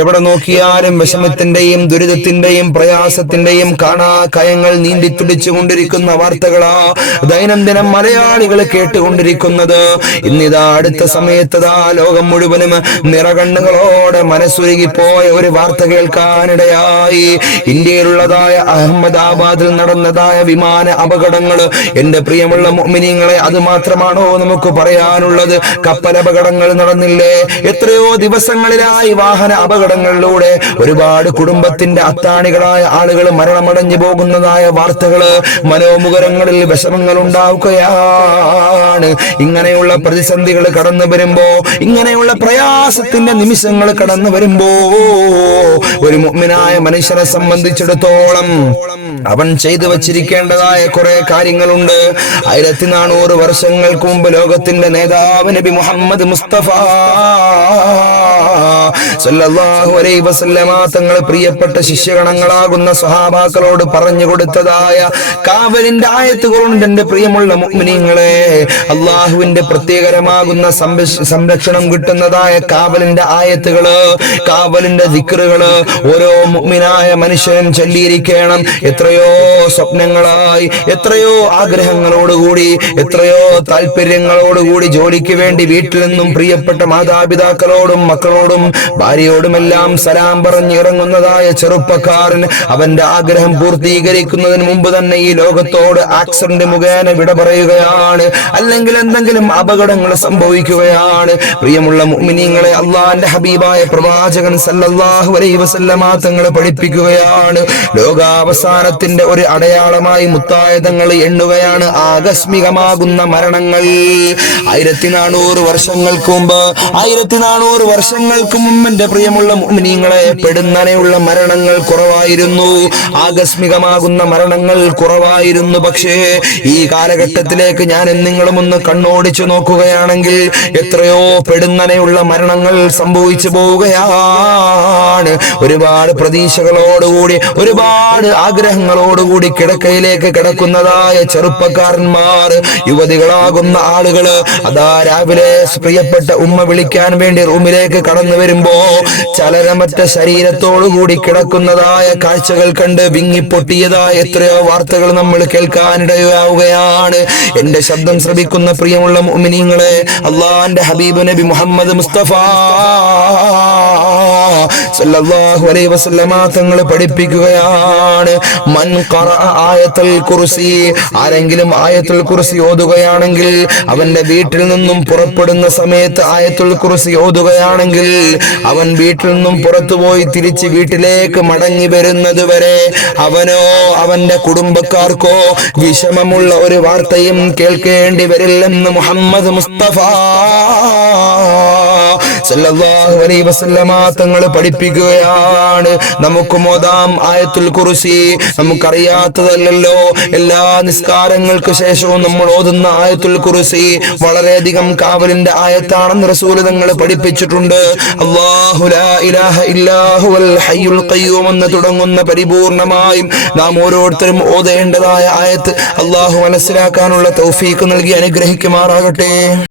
എവിടെ നോക്കിയാലും വിഷമത്തിന്റെയും ദുരിതത്തിന്റെയും പ്രയാസത്തിന്റെയും കാണാ കയങ്ങൾ നീന്തിത്തുടിച്ചു കൊണ്ടിരിക്കുന്ന വാർത്തകളാ ദൈനംദിനം മലയാളികൾ കേട്ടുകൊണ്ടിരിക്കുന്നത്. ഇന്നിതാ അടുത്ത സമയത്തതാ ലോകം മുഴുവനും നിറകണ്ണുകളോടെ മനസ്സുരുകിപ്പോയ ഒരു വാർത്ത കേൾക്കാനിടയായി. ഇന്ത്യയിലുള്ളതായ അഹമ്മദാബാദിൽ നടന്നതായ വിമാന അപകടങ്ങൾ. എന്റെ പ്രിയമുള്ള മുഅ്മിനീങ്ങളെ, അത് മാത്രമാണോ നമുക്ക് പറയാനുള്ളത്? കപ്പൽ അപകടങ്ങൾ നടന്നില്ലേ? എത്രയോ ദിവസങ്ങളിലായി വാഹന അപകടങ്ങളിലൂടെ ഒരുപാട് കുടുംബത്തിന്റെ അത്താണികളായ ആളുകൾ മരണമടഞ്ഞു പോകുന്നതായ വാർത്തകള് മനോമുഖരങ്ങളിൽ വിഷമങ്ങൾ ഉണ്ടാവുകയാണ്. ഇങ്ങനെയുള്ള പ്രതിസന്ധികൾ കടന്നു വരുമ്പോ, ഇങ്ങനെയുള്ള പ്രയാസത്തിന്റെ നിമിഷങ്ങൾ കടന്നു വരുമ്പോ ഒരു മുഅ്മിനായ മനുഷ്യനെ സംബന്ധിച്ചിടത്തോളം അവൻ ചെയ്തു വച്ചിരിക്കേണ്ടതായ കുറെ കാര്യങ്ങളുണ്ട്. 1400 വർഷങ്ങൾക്ക് മുമ്പ് ലോകത്തിന്റെ നേതാവ് നബി മുഹമ്മദ് മുസ്തഫ സല്ലല്ലാഹു അലൈഹി വസല്ലമ തങ്ങൾ പ്രിയപ്പെട്ട ശിഷ്യഗണങ്ങളാകുന്ന സ്വഹാബാക്കളോട് പറഞ്ഞു കൊടുത്തതായ കാവലിന്റെ ആയത്തുകളുണ്ട്. എന്റെ പ്രിയമുള്ള മുഅ്മിനീങ്ങളെ, അള്ളാഹുവിന്റെ പ്രത്യേകരമാകുന്ന സംരക്ഷണം കിട്ടുന്നതായ കാവലിന്റെ ആയത്തുകള്, കാവലിന്റെ ദിക്റുകള് ഓരോ മുഅ്മിനായ മനുഷ്യനും ചൊല്ലിയിരിക്കണം. എത്രയോ സ്വപ്നങ്ങളായി, എത്രയോ ആഗ്രഹങ്ങളോടുകൂടി, എത്രയോ താല്പര്യങ്ങളോടുകൂടി ജോലിക്ക് വേണ്ടി വീട്ടിൽ നിന്നും പ്രിയപ്പെട്ട മാതാപിതാക്കളോടും മക്കളോടും ഭാര്യയോടുമെല്ലാം സലാം പറഞ്ഞിറങ്ങുന്നതായ ചെറുപ്പക്കാരൻ അവന്റെ ആഗ്രഹം പൂർത്തീകരിക്കുന്നതിന് മുമ്പ് തന്നെ ഈ ലോകത്തോട് ആക്സിഡന്റ് മുഖേന വിട പറയുകയാണ്, അല്ലെങ്കിൽ എന്തെങ്കിലും അപകടങ്ങൾ സംഭവിക്കുകയാണ്. പ്രിയമുള്ള മുഅ്മിനീങ്ങളെ, അള്ളാന്റെ ഹബീബായ പ്രവാചകൻ സല്ലല്ലാഹു അലൈഹി വസല്ലമ തങ്ങളെ പഠിപ്പിക്കുകയാണ്. ലോകാവസാനത്തിന്റെ ഒരു അടയാളമായി മുത്തായതങ്ങൾ എണ്ണുകയാണ് ആകസ്മികമാകുന്ന മരണങ്ങൾ. 1400 വർഷങ്ങൾക്ക് മുമ്പ്, 1400 വർഷങ്ങൾക്ക് മുമ്പ് എന്റെ പ്രിയമുള്ള മുഅ്മിനീങ്ങളെ, പെടുന്നനെയുള്ള മരണങ്ങൾ കുറവായിരുന്നു, ആകസ്മികമാകുന്ന മരണങ്ങൾ കുറവായിരുന്നു. പക്ഷേ ഈ കാലഘട്ടത്തിലേക്ക് ഞാൻ നിങ്ങളും ഒന്ന് കണ്ണോടിച്ചു നോക്കുകയാണെങ്കിൽ എത്രയോ പെടുന്നനെയുള്ള മരണങ്ങൾ സംഭവിച്ചു പോവുകയാണ്. ഒരുപാട് പ്രതീക്ഷകളോടുകൂടി, ഒരുപാട് ആഗ്രഹങ്ങളോടുകൂടി കിടക്കയിലേക്ക് കിടക്കുന്നതായ ചെറുപ്പക്കാരന്മാർ, യുവതികളാകുന്ന ആളുകള് അതാ രാവിലെ പ്രിയപ്പെട്ട ഉമ്മ വിളിക്കാൻ വേണ്ടി റൂമിലേക്ക് കടന്നു വരുമ്പോ ചലനമറ്റ ശരീരത്തോടുകൂടി കിടക്കുന്നതായ കാഴ്ചകൾ കണ്ട് വിങ്ങിപ്പൊട്ടിയതായ എത്രയോ വാർത്തകൾ നമ്മൾ കേൾക്കാനിടയാവുകയാണ്. എന്റെ ശബ്ദം ശ്രവിക്കുന്ന പ്രിയമുള്ള മുഅ്മിനീങ്ങളെ, അള്ളാന്റെ ഹബീബ് നബി മുഹമ്മദ് മുസ്തഫ സല്ലല്ലാഹു അലൈഹി വസല്ലമ തങ്ങൾ പഠിപ്പിക്കുകയാണ്, മൻ ഖറഅ ആയത്തുൽ കുർസി, ആരെങ്കിലും ആയത്തുൽ കുർസി ഓതുകയാണെങ്കിൽ, അവന്റെ വീട്ടിൽ നിന്നും പുറപ്പെടുന്ന സമയത്ത് ആയത്തുൽ കുർസി ഓതുകയാണെങ്കിൽ, അവൻ വീട്ടിൽ നിന്നും പുറത്തുപോയി തിരിച്ച് വീട്ടിലേക്ക് മടങ്ങി വരുന്നത് വരെ അവനോ അവന്റെ കുടുംബക്കാർക്കോ വിഷമമുള്ള ഒരു വാർത്തയും കേൾക്കേണ്ടി വരില്ലെന്ന് മുഹമ്മദ് മുസ്തഫ സല്ലല്ലാഹു അലൈഹി വസല്ലമ തങ്ങൾ പഠിപ്പിക്കുകയാണ്. നമുക്ക് മോദാം ആയത്തുൽ കുർസി, നമുക്കറിയാത്തതല്ലല്ലോ. എല്ലാ നിസ്കാരങ്ങൾക്ക് ശേഷവും നമ്മൾ ഓതുന്ന ആയത്തുൽ കുർസി വളരെയധികം കാവലിന്റെ ആയത്താണെന്ന് റസൂൽ തങ്ങൾ പഠിപ്പിച്ചിട്ടുണ്ട്. അല്ലാഹു ലാ ഇലാഹ ഇല്ലാ ഹുവൽ ഹയ്യുൽ ഖയ്യൂം എന്ന് തുടങ്ങുന്ന പരിപൂർണമായും നാം ഓരോരുത്തരും ഓതേണ്ടതായ ആയത്ത് അല്ലാഹു മനസ്സിലാക്കാനുള്ള തൗഫീഖ് നൽകി അനുഗ്രഹിക്കുമാറാകട്ടെ.